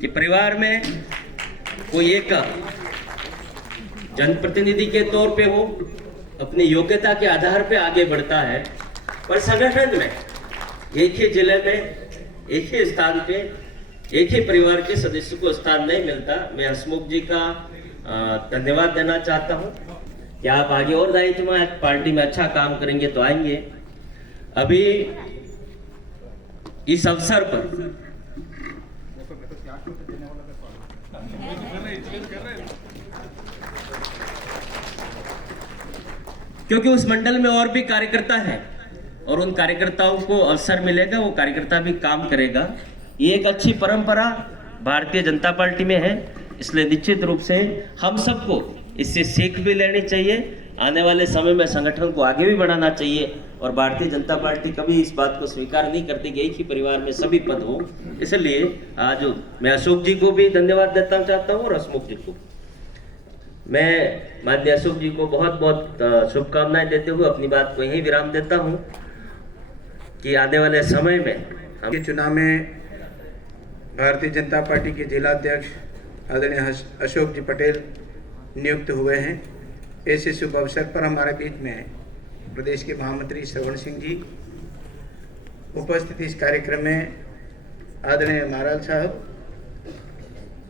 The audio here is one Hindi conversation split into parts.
कि परिवार में कोई एक जनप्रतिनिधि के तौर पे हो, अपनी योग्यता के आधार पे आगे बढ़ता है, पर संगठन में एक ही जिले में एक ही स्थान पे एक ही परिवार के सदस्य को स्थान नहीं मिलता। मैं हसमुख जी का धन्यवाद देना चाहता हूं कि आप आगे और दायित्व में पार्टी में अच्छा काम करेंगे तो आएंगे। अभी इस अवसर पर क्योंकि उस मंडल में और भी कार्यकर्ता हैं और उन कार्यकर्ताओं को अवसर मिलेगा, वो कार्यकर्ता भी काम करेगा। ये एक अच्छी परंपरा भारतीय जनता पार्टी में है, इसलिए निश्चित रूप से हम सबको इससे सीख भी लेनी चाहिए। आने वाले समय में संगठन को आगे भी बढ़ाना चाहिए और भारतीय जनता पार्टी कभी इस बात को स्वीकार नहीं करती कि एक ही परिवार में सभी पद हो। इसलिए आज मैं अशोक जी को भी धन्यवाद देना चाहता हूँ और हसमुख जी को। मैं माननीय अशोक जी को बहुत बहुत शुभकामनाएं देते हुए अपनी बात को यहीं विराम देता हूं कि आने वाले समय में हम के चुनाव में भारतीय जनता पार्टी के जिला अध्यक्ष आदरणीय अशोक जी पटेल नियुक्त हुए हैं। ऐसे शुभ अवसर पर हमारे बीच में प्रदेश के महामंत्री श्रवण सिंह जी उपस्थित। इस कार्यक्रम में आदरणीय महाराज साहब,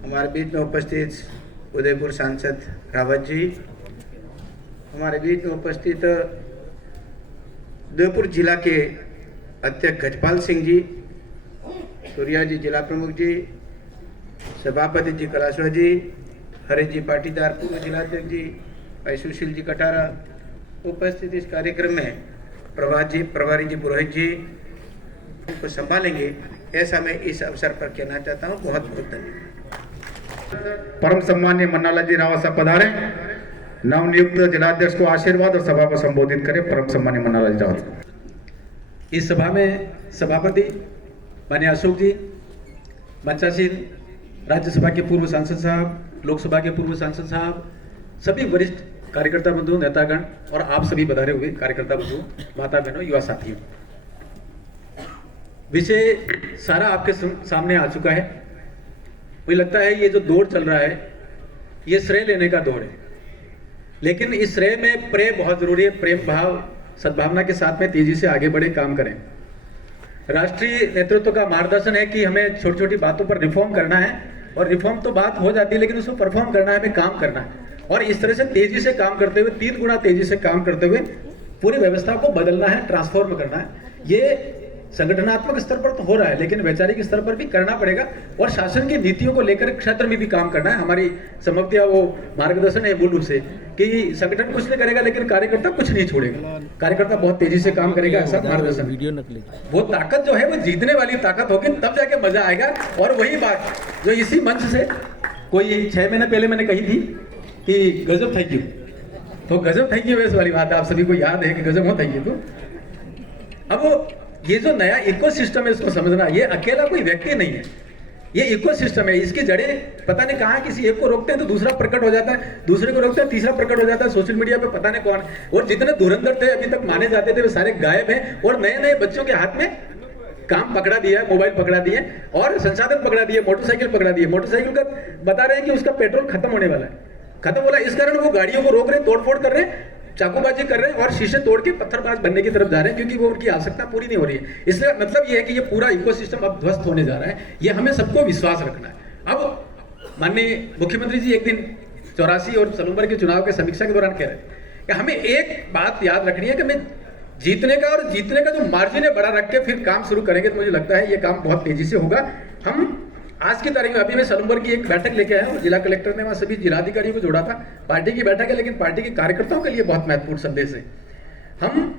हमारे बीच में उपस्थित उदयपुर सांसद रावत जी, हमारे बीच में उपस्थित उदयपुर जिला के अध्यक्ष गजपाल सिंह जी, सूर्या जी जिला प्रमुख जी, सभापति जी कलाश्वर जी, हरीश जी पाटीदार पूर्व जिलाध्यक्ष जी, भाई सुशील जी कटारा उपस्थित। इस कार्यक्रम में प्रभारी जी पुरोहित जी को संभालेंगे, ऐसा मैं इस अवसर पर कहना चाहता हूँ। बहुत बहुत धन्यवाद। परम सम्मान्य मन्नालाल जी रावत साहब पधारे, नवनियुक्त जिलाध्यक्ष को आशीर्वाद और सभा को संबोधित करें। परम सम्मान्य मन्नालाल जी रावत। इस सभा में सभापति माननीय अशोक जी, मंचासीन राज्यसभा के पूर्व सांसद साहब, लोकसभा के पूर्व सांसद साहब, सभी वरिष्ठ कार्यकर्ता बंधु, नेतागण और आप सभी पधारे हुए कार्यकर्ता बंधु, माता बहनों, युवा साथियों, विषय सारा आपके सामने आ चुका है। मुझे लगता है ये जो दौर चल रहा है ये श्रेय लेने का दौर है, लेकिन इस श्रेय में प्रेम बहुत जरूरी है। प्रेम भाव सद्भावना के साथ में तेजी से आगे बढ़े, काम करें। राष्ट्रीय नेतृत्व का मार्गदर्शन है कि हमें छोटी छोटी बातों पर रिफॉर्म करना है, और रिफॉर्म तो बात हो जाती है लेकिन उसको परफॉर्म करना है, हमें काम करना है। और इस तरह से तेजी से काम करते हुए, 3 गुना तेजी से काम करते हुए पूरी व्यवस्था को बदलना है, ट्रांसफॉर्म करना है। ये संगठनात्मक स्तर पर तो हो रहा है, लेकिन वैचारिक स्तर पर भी करना पड़ेगा और शासन की नीतियों को लेकर क्षेत्र में भी काम करना है। हमारी संभवतः वो मार्गदर्शन है मूल रूप से कि संगठन कुछ नहीं करेगा लेकिन कार्यकर्ता कुछ नहीं छोड़ेगा, कार्यकर्ता बहुत तेजी से काम करेगा, ऐसा मार्गदर्शन। वो ताकत जो है वो जीतने वाली ताकत होगी, तब जाके मजा आएगा। और वही बात जो इसी मंच से कोई 6 महीने पहले मैंने कही थी कि गजब थैंक यू, तो गजब थैंक यू इस वाली बात आप सभी को याद है कि गजब हो थैंक यू। तो अब ये जो नया इकोसिस्टम है इसको समझना, ये अकेला कोई व्यक्ति नहीं है, ये इकोसिस्टम है। इसकी जड़ें पता नहीं कहाँ, किसी एक को रोकते हैं तो दूसरा प्रकट हो जाता है, दूसरे को रोकते हैं तीसरा प्रकट हो जाता है, सोशल मीडिया पे पता नहीं कौन। और जितने धुरंधर थे अभी तक माने जाते थे वो सारे गायब हैं, और नए नए बच्चों के हाथ में काम पकड़ा दिया, मोबाइल पकड़ा दिए और संसाधन पकड़ा दिए, मोटरसाइकिल पकड़ा दिए। मोटरसाइकिल का बता रहे हैं कि उसका पेट्रोल खत्म होने वाला है, खत्म हो रहा है। इस कारण वो गाड़ियों को रोक रहे, तोड़फोड़ कर रहे हैं, चाकूबाजी कर रहे हैं और शीशे तोड़ के पत्थरबाज बनने की तरफ जा रहे हैं, क्योंकि वो उनकी आवश्यकता पूरी नहीं हो रही है। इसलिए मतलब ये है कि ये पूरा इकोसिस्टम अब ध्वस्त होने जा रहा है, ये हमें सबको विश्वास रखना है। अब माननीय मुख्यमंत्री जी एक दिन 84 और सलूम्बर के चुनाव के समीक्षा के दौरान कह रहे हैं कि हमें एक बात याद रखनी है कि हमें जीतने का जो मार्जिन है बड़ा रख के फिर काम शुरू करेंगे तो मुझे लगता है ये काम बहुत तेजी से होगा। हम आज की तारीख में अभी मैं सलूम्बर की एक बैठक लेके आया हूँ, जिला कलेक्टर ने वहाँ सभी जिलाधिकारियों को जोड़ा था। पार्टी की बैठक है लेकिन पार्टी के कार्यकर्ताओं के लिए बहुत महत्वपूर्ण संदेश है। हम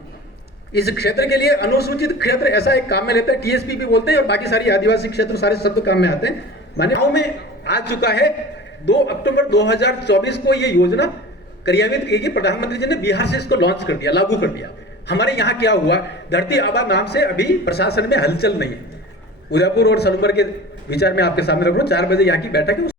इस क्षेत्र के लिए अनुसूचित क्षेत्र ऐसा एक काम में लेते हैं, टीएसपी भी बोलते हैं, और बाकी सारी आदिवासी क्षेत्र सारे शब्द काम में आते हैं। माने गाँव में आ चुका है 2 अक्टूबर 2024 को ये योजना क्रियान्वित की गई। प्रधानमंत्री जी ने बिहार से इसको लॉन्च कर दिया, लागू कर दिया। हमारे यहाँ क्या हुआ, धरती आबा नाम से अभी प्रशासन में हलचल नहीं है। उदयपुर और सलूम्बर के विचार में आपके सामने रख रहा हूँ, 4 बजे यहाँ की बैठक है, वो